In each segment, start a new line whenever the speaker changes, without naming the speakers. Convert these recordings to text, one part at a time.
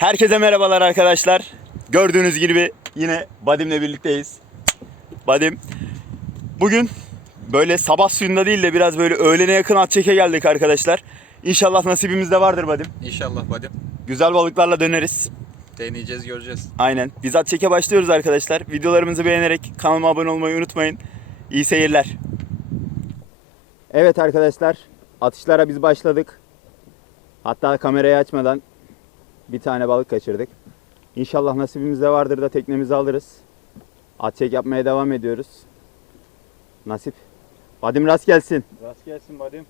Herkese merhabalar arkadaşlar. Gördüğünüz gibi yine Badim'le birlikteyiz. Badim. Bugün böyle sabah suyunda değil de biraz böyle öğlene yakın at çeke geldik arkadaşlar. İnşallah nasibimizde vardır Badim.
İnşallah Vadim.
Güzel balıklarla döneriz.
Deneyeceğiz göreceğiz.
Aynen. Biz at çeke başlıyoruz arkadaşlar. Videolarımızı beğenerek kanalıma abone olmayı unutmayın. İyi seyirler. Evet arkadaşlar. Atışlara biz başladık. Hatta kamerayı açmadan bir tane balık kaçırdık. İnşallah nasibimizde vardır da teknemizi alırız. At çek yapmaya devam ediyoruz. Nasip. Vadim rast gelsin.
Rast gelsin Vadim.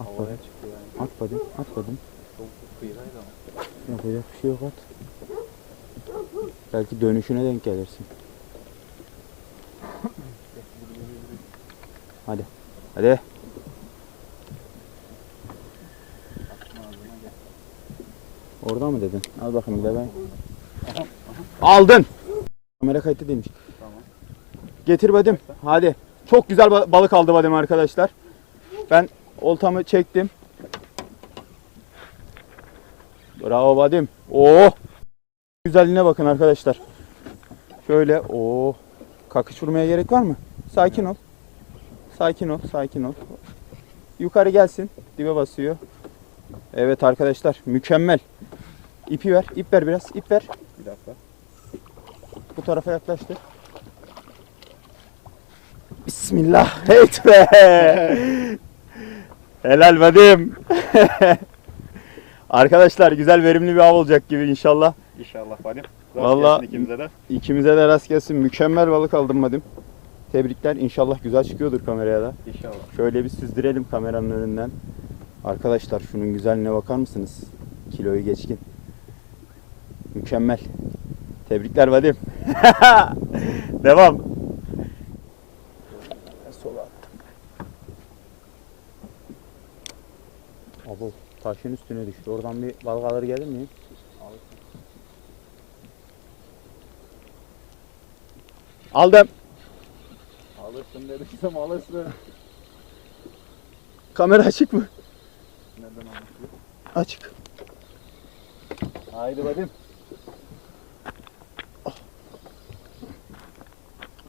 At
Havaya
Vadim.
çıktı yani.
At Vadim. At Vadim.
Çok kıyıraydı ama.
Yapacak bir şey yok at. Belki dönüşüne denk gelirsin. Hadi. Hadi. Orada mı dedin? Al bakayım bir de ben. Aldın. Kamera kayıtlı değilmiş.
Tamam.
Getir Vadim. Hadi. Çok güzel ba- balık aldı Vadim arkadaşlar. Ben oltamı çektim. Bravo Vadim. Oo. Güzelliğine bakın arkadaşlar. Şöyle o kakış vurmaya gerek var mı? Sakin ol. Sakin ol, sakin ol. Yukarı gelsin. Dibe basıyor. Evet arkadaşlar, mükemmel. İpi ver, ip ver biraz, ip ver.
Bir dakika.
Bu tarafa yaklaştır. Bismillah. Heyt be. Helal Vadim. Arkadaşlar güzel verimli bir av olacak gibi inşallah.
İnşallah Vadim. Rast
Vallahi-
ikimize de.
İkimize de rast gelsin. Mükemmel balık aldım Vadim. Tebrikler. İnşallah güzel çıkıyordur kameraya da.
İnşallah.
Şöyle bir süzdürelim kameranın önünden. Arkadaşlar şunun güzelliğine bakar mısınız? Kiloyu geçkin. Mükemmel. Tebrikler Vadim. Devam. Sola attım. Abo taşın üstüne düştü. Oradan bir balık alır gelir miyim? Aldım.
Alırsın dediysem alırsın.
Kamera açık mı?
Nereden alırsın?
Açık.
Haydi Vadim.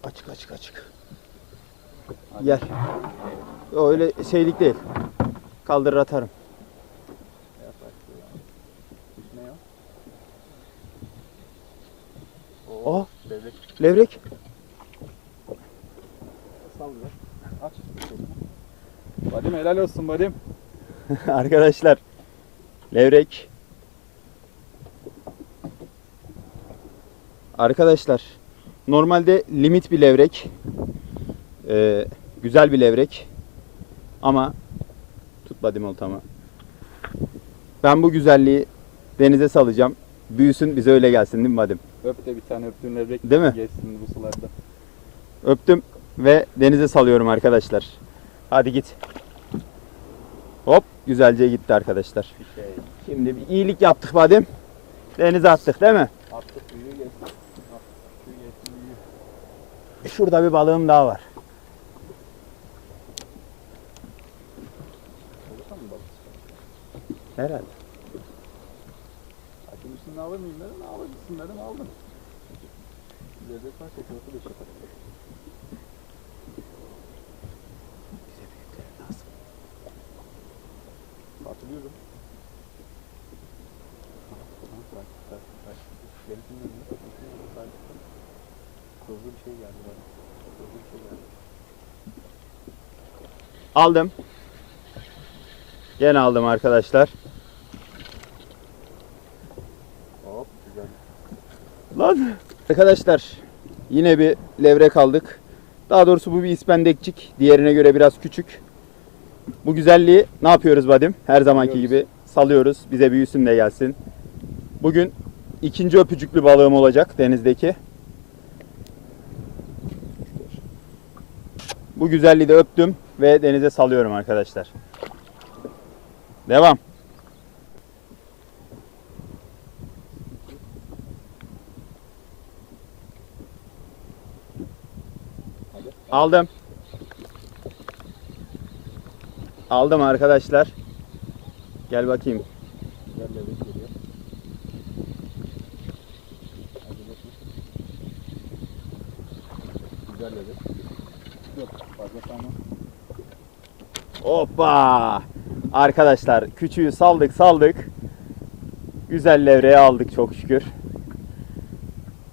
Açık açık açık. Yer. Yo, öyle şeylik değil. Kaldırır atarım. Oh
Devlet
levrek.
Vadim helal olsun Vadim.
Arkadaşlar. Levrek. Arkadaşlar. Normalde limit bir levrek. Ee, güzel bir levrek. Ama tut badim oltamı. Ben bu güzelliği denize salacağım. Büyüsün bize öyle gelsin değil mi badim?
Öp de bir tane öptüğün levrek
Değil mi?
geçsin bu sularda.
Öptüm ve denize salıyorum arkadaşlar. Hadi git. Hop güzelce gitti arkadaşlar.
Bir şey.
Şimdi bir iyilik yaptık badem. Denize attık değil mi?
Attık büyüğü. Attık büyüğü.
Şurada bir balığım daha var. Herhalde.
Üstünde alır mıyım dedim, alırsın dedim aldım. Lezzet var çekiyorsa da şaka.
Aldım. Gene aldım arkadaşlar.
Hop, güzel.
Lan. Arkadaşlar yine bir levrek aldık. Daha doğrusu bu bir ispendekçik. Diğerine göre biraz küçük. Bu güzelliği ne yapıyoruz Vadim? Her zamanki
Salıyoruz.
gibi salıyoruz. Bize büyüsün de gelsin. Bugün ikinci öpücüklü balığım olacak denizdeki. Bu güzelliği de öptüm ve denize salıyorum arkadaşlar. Devam. Aldım. Aldım arkadaşlar. Gel bakayım. Hoppa! Arkadaşlar küçüğü saldık saldık. Güzel levreyi aldık çok şükür.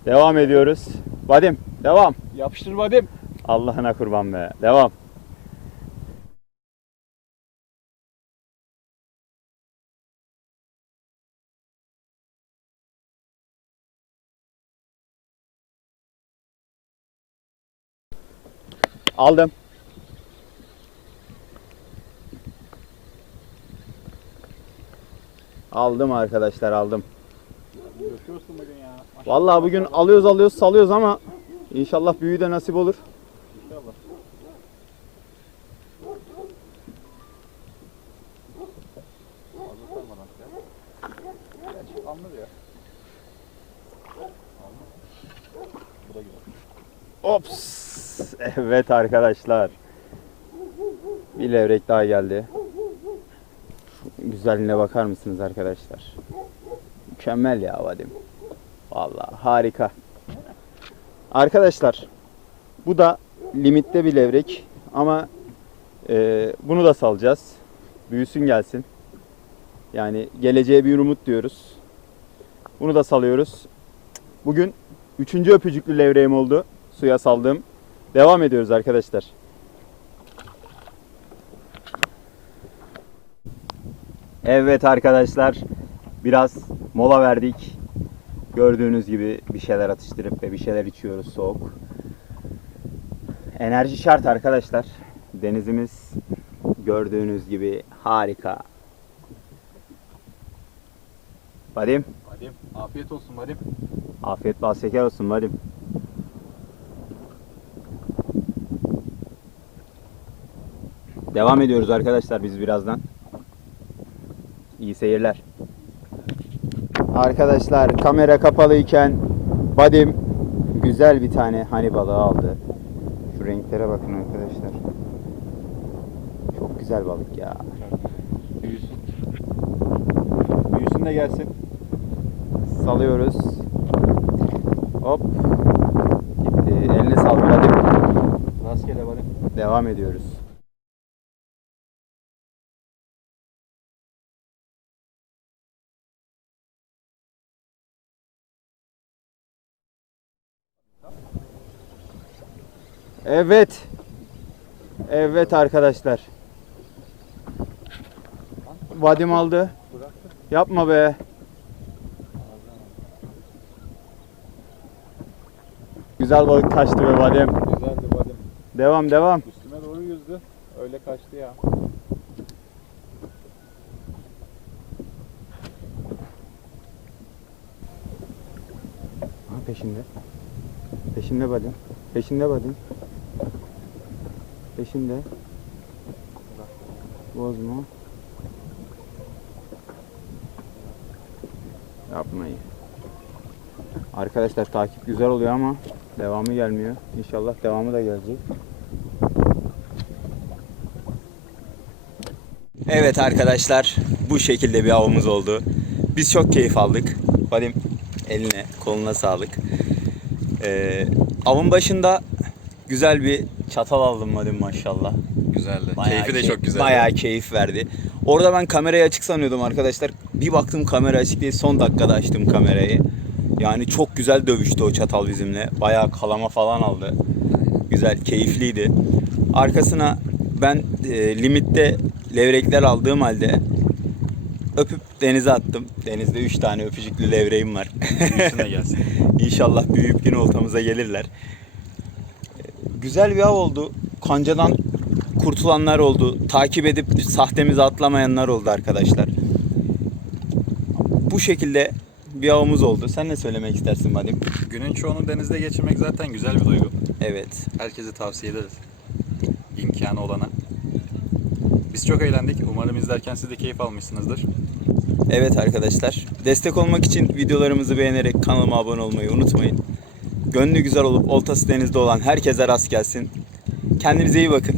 Devam ediyoruz. Vadim devam.
Yapıştır Vadim.
Allah'ına kurban be. Devam. Aldım. Aldım arkadaşlar aldım. Vallahi bugün alıyoruz alıyoruz salıyoruz ama inşallah büyüğü de nasip olur.
İnşallah.
Ops. Evet arkadaşlar. Bir levrek daha geldi. Güzelliğine bakar mısınız arkadaşlar? Mükemmel ya Vadim. Vallahi harika. Arkadaşlar bu da limitte bir levrek ama e, bunu da salacağız. Büyüsün gelsin. Yani geleceğe bir umut diyoruz. Bunu da salıyoruz. Bugün üçüncü öpücüklü levreğim oldu. Suya saldım. Devam ediyoruz arkadaşlar. Evet arkadaşlar. Biraz mola verdik. Gördüğünüz gibi bir şeyler atıştırıp ve bir şeyler içiyoruz soğuk. Enerji şart arkadaşlar. Denizimiz gördüğünüz gibi harika. Vadim,
Vadim afiyet olsun Vadim.
afiyet bal şeker olsun Vadim. Devam ediyoruz arkadaşlar biz birazdan. İyi seyirler. Arkadaşlar kamera kapalıyken Vadim güzel bir tane hani balığı aldı. Şu renklere bakın arkadaşlar. Çok güzel balık ya.
Büyüsün. Büyüsün de gelsin.
Salıyoruz. Hop. Gitti. Eline sağlık Vadim.
Rastgele Vadim.
Devam ediyoruz. Evet. Evet arkadaşlar. Vadim aldı. Yapma be. Güzel balık kaçtı be Vadim.
Güzeldi Vadim.
Devam devam.
Üstüme doğru yüzdü. Öyle kaçtı ya.
Ha peşinde. Peşinde Vadim. Peşinde Vadim. Peşinde. Bozma. Yapmayın. Arkadaşlar takip güzel oluyor ama devamı gelmiyor. İnşallah devamı da gelecek. Evet arkadaşlar bu şekilde bir avımız oldu. Biz çok keyif aldık. Vadim eline koluna sağlık. Ee, avın başında güzel bir çatal aldım Vadim maşallah.
Güzeldi.
Bayağı
Keyfi de çok güzeldi.
Bayağı keyif verdi. Orada ben kamerayı açık sanıyordum arkadaşlar. Bir baktım kamera açık değil. Son dakikada açtım kamerayı. Yani çok güzel dövüştü o çatal bizimle. Bayağı kalama falan aldı. Güzel, keyifliydi. Arkasına ben e, limitte levrekler aldığım halde öpüp denize attım. Denizde 3 tane öpücüklü levreğim var.
Gelsin.
İnşallah büyüyüp yine oltamıza gelirler. Güzel bir av oldu. Kancadan kurtulanlar oldu. Takip edip sahtemize atlamayanlar oldu arkadaşlar. Bu şekilde bir avımız oldu. Sen ne söylemek istersin Vadim?
Günün çoğunu denizde geçirmek zaten güzel bir duygu.
Evet.
Herkese tavsiye ederiz. İmkanı olana. Biz çok eğlendik. Umarım izlerken siz de keyif almışsınızdır.
Evet arkadaşlar. Destek olmak için videolarımızı beğenerek kanalıma abone olmayı unutmayın. Gönlü güzel olup oltası denizde olan herkese rast gelsin. Kendinize iyi bakın.